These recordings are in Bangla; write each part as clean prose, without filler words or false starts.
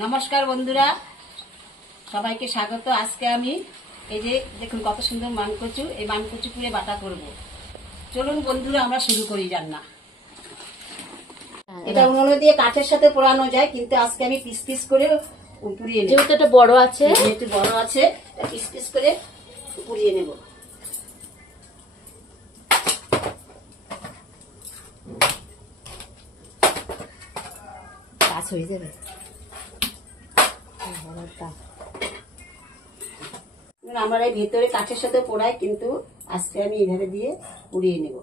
নমস্কার বন্ধুরা, সবাইকে স্বাগত। আজকে আমি এই যে দেখুন কত সুন্দর মানকচু, এই মানকচু পুড়ে বাটা করব। চলুন বন্ধুরা আমরা শুরু করি রান্না। এটা উনুনে দিয়ে কাঠের সাথে পোড়ানো যায়, কিন্তু আজকে আমি পিস পিস করে পুড়িয়ে নেব। যেহেতু এটা বড় আছে, পিস পিস করে পুড়িয়ে নেব। কাজ হয়ে যাবে। আমার এই ভেতরে কাঠের সাথে পোড়ায়, কিন্তু আজকে আমি এইভাবে দিয়ে পুড়িয়ে নেব।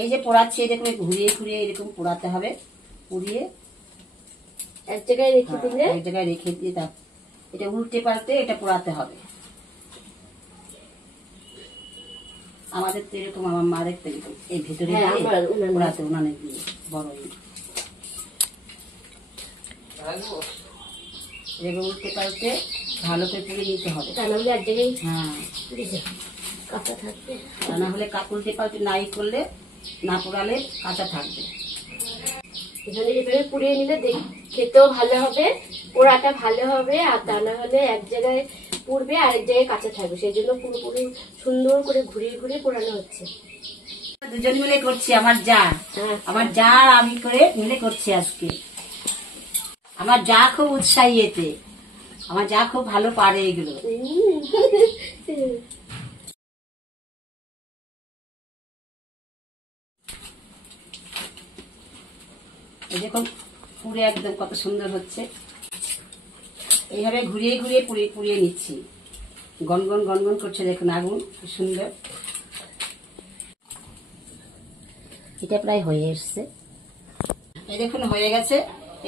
এই যে পোড়াচ্ছি, এরকম ঘুরিয়ে ঘুরিয়ে এরকম পোড়াতে হবে। পুড়িয়ে এক জায়গায় রেখে দিলে, এক জায়গায় রেখে দিয়ে এটা উল্টে পাল্টে এটা পোড়াতে হবে। আমাদের তো এরকম, আমার মা দেখতে এই ভেতরে পোড়াতে উনানে দিয়ে বড় উল্টে পাল্টে ভালো করে পুড়িয়ে নিতে হবে। তা না হলে এক জায়গায় কাঁচা থাকবে, তা না হলে উল্টে পাল্টে নাই করলে, না পোড়ালে কাঁচা থাকবে। এখানে এভাবে পুড়িয়ে নিলে খেতেও ভালো হবে, পোড়াটা ভালো হবে। আর তা না হলে এক জায়গায় পুড়বে আর এক জায়গায় কাঁচা থাকবে, সেই জন্য পুরোপুরি সুন্দর করে ঘুরিয়ে ঘুরিয়ে পোড়ানো হচ্ছে। দুজন মিলে করছি, আমার যা আর আমি করে মিলে করছি আজকে। আমার যা খুব উৎসাহী এতে, আমার যা খুব ভালো পারে এগুলো। দেখুন পুড়ে একদম কত সুন্দর হচ্ছে। এইভাবে ঘুরিয়ে ঘুরিয়ে পুড়িয়ে নিচ্ছি। গনগন গনগন করছে, দেখুন আগুন খুব সুন্দর। এটা প্রায় হয়ে এসছে। এই দেখুন হয়ে গেছে।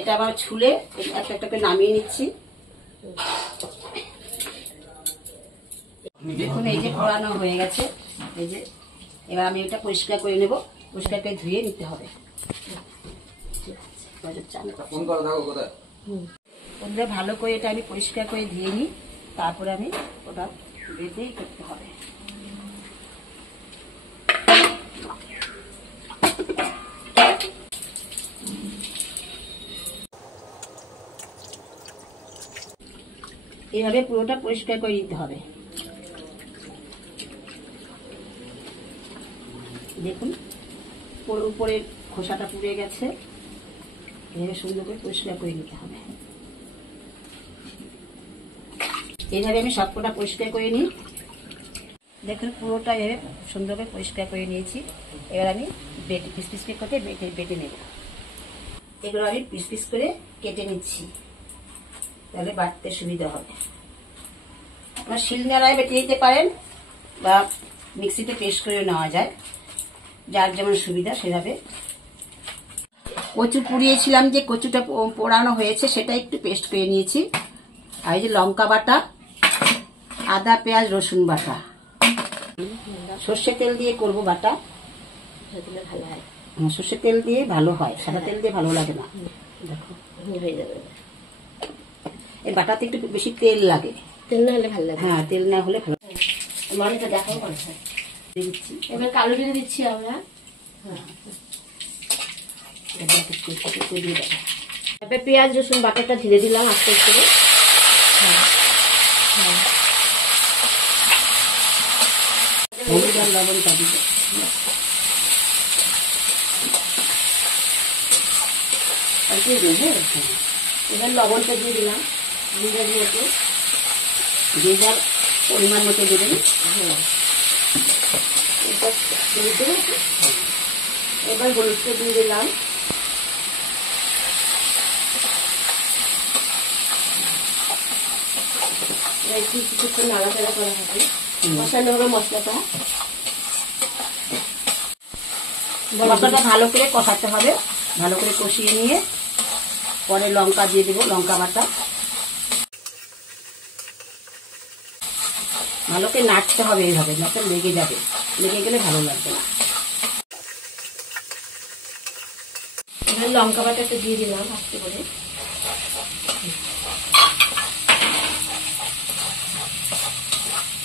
এটা আবার ছুলে একটা একটা করে নামিয়ে নিচ্ছি। দেখুন এই যে পোড়ানো হয়ে গেছে। এই যে এবার আমি এটা পরিষ্কার করে নেব। পরিষ্কার করে ধুয়ে নিতে হবে। ভালো করে এটা আমি পরিষ্কার করে ধুয়ে নিই, তারপরে আমি ওটা বেঁধেই করতে হবে। এইভাবে পুরোটা পরিষ্কার করে নিতে হবে। দেখুন উপরে খোসাটা পুড়ে গেছে, এভাবে সুন্দর করে পরিষ্কার করে নিতে হবে। এইভাবে আমি সবকটা পরিষ্কার করে নিই। দেখুন পুরোটা এভাবে সুন্দর করে পরিষ্কার করে নিয়েছি। এবার আমি পিস পিস করে বেটে নেব। এগুলো আমি পিস পিস করে কেটে নিচ্ছি, তাহলে বাটতে সুবিধা হবে। আপনার শিলনোড়ায় বেটে দিতে পারেন বা মিক্সিতে পেস্ট করে নেওয়া যায়, যার যেমন সুবিধা সেভাবে। কচু পুড়িয়েছিলাম, যে কচুটা পোড়ানো হয়েছে সেটা একটু পেস্ট করে নিয়েছি। আর এই যে লঙ্কা বাটা, আদা পেঁয়াজ রসুন বাটা, সর্ষে তেল দিয়ে করব বাটা। ভালো হয়, সর্ষে তেল দিয়ে ভালো হয়, সাদা তেল দিয়ে ভালো লাগে না। দেখো হয়ে যাবে। এই বাটাতে একটু বেশি তেল লাগে, তেল না হলে ভালো লাগে। হ্যাঁ তেল না হলে ভালো। মনেটা দেখাও করে দিচ্ছি। এবার কালো জিরে দিচ্ছি আমরা। এবার পেঁয়াজ রসুন বাটাটা ঢেলে দিলাম আস্তে আস্তে। লবণটা দিব। এবার লবণটা দিয়ে দিলাম, যে যার পরিমাণ মতো দেবেন। এবার হলুদটা দিয়ে দিলাম। একটু কিছুক্ষণ নাড়াচাড়া করা হবে, কষানো হবে মশলাটা। মশলাটা ভালো করে কষাতে হবে, ভালো করে কষিয়ে নিয়ে পরে লঙ্কা দিয়ে দেবো, লঙ্কা বাটা। ভালো করে নাড়তে হবে এইভাবে, নয়তো লেগে যাবে, লেগে গেলে ভালো লাগবে না। এবার লঙ্কা বাটাটা দিয়ে দিলাম আস্তে করে।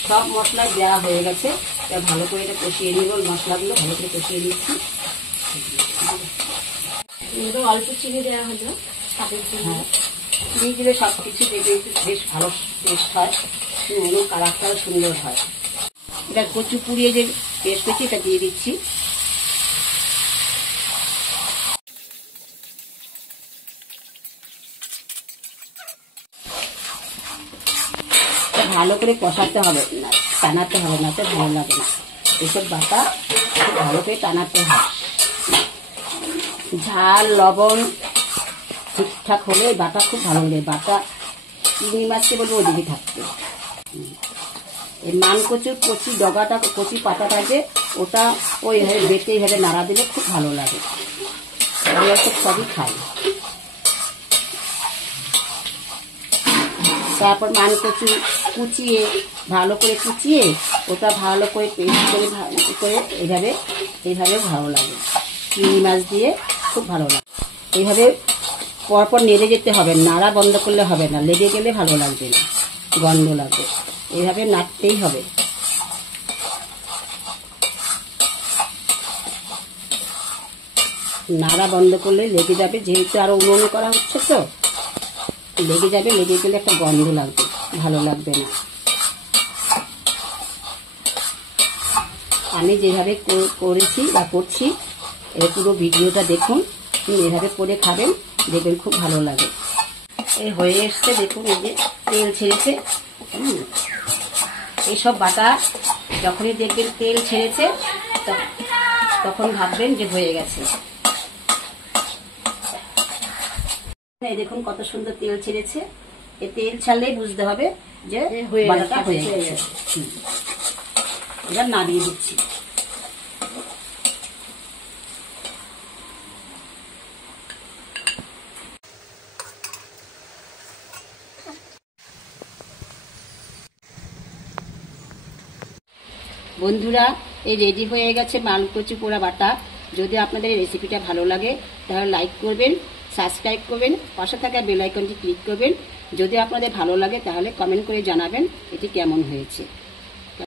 সব মশলা দেওয়া হয়ে গেছে, ভালো করে এটা কষিয়ে নিব। মশলাগুলো ভালো করে কষিয়ে নিচ্ছি। এবার অল্প চিনি দেওয়া হলো স্বাদের জন্য। হ্যাঁ, চিনি দিলে সব কিছু দেবে বেশ ভালো টেস্ট হয়, কালারটাও সুন্দর হয়। এটা কচু পুড়িয়ে যে পেস্ট করছি এটা দিয়ে দিচ্ছি। ভালো করে কষাতে হবে না, টানাতে হবে না, তো ভালো লাগে না। এসব বাটা খুব ভালো করে টানাতে হয়। ঝাল লবণ ঠিকঠাক হলে বাটা খুব ভালো লাগে। বাটা চিংড়ি মাছকে বলবো ওদিকে থাকতে। এই মান কচুর কচি ডগাটা, কচি পাতাটা যে ওটা ওইভাবে বেটে এইভাবে নাড়া দিলে খুব ভালো লাগে। আমরা সব সবই খাই। তারপর মান কচু কুচিয়ে ভালো করে কুচিয়ে ওটা ভালো করে পেস্ট করে এইভাবেও ভালো লাগে। চিংড়ি মাছ দিয়ে খুব ভালো লাগে। এইভাবে পরপর নেড়ে যেতে হবে, নাড়া বন্ধ করলে হবে না, লেগে গেলে ভালো লাগবে না, গন্ধ লাগবে। এইভাবে নাড়তেই হবে। নাড়া বন্ধ করলে লেগে যাবে, যেহেতু আরো উনুন করা হচ্ছে তো লেগে যাবে, লেগে গেলে একটা গন্ধ লাগবে, ভালো লাগবে না। আমি যেভাবে করেছি বা করছি এই পুরো ভিডিওটা দেখুন, এভাবে করে খাবেন, দেখবেন খুব ভালো লাগে। এই হয়ে এসছে, দেখুন এই যে তেল ছেড়েছে। এইসব বাটা যখনই দেখবেন তেল ছেড়েছে তখন ভাববেন যে হয়ে গেছে। এই দেখুন কত সুন্দর তেল ছেড়েছে। এই তেল ছাড়লেই বুঝতে হবে যে বাটাটা হয়ে গেছে। এবার নাড়িয়ে দিচ্ছি। বন্ধুরা, এই রেডি হয়ে গেছে মালকচু পোড়া বাটা। যদি আপনাদের এই রেসিপিটা ভালো লাগে তাহলে লাইক করবেন, সাবস্ক্রাইব করবেন, পাশে থাকা বেল আইকনটি ক্লিক করবেন। যদি আপনাদের ভালো লাগে তাহলে কমেন্ট করে জানাবেন এটি কেমন হয়েছে।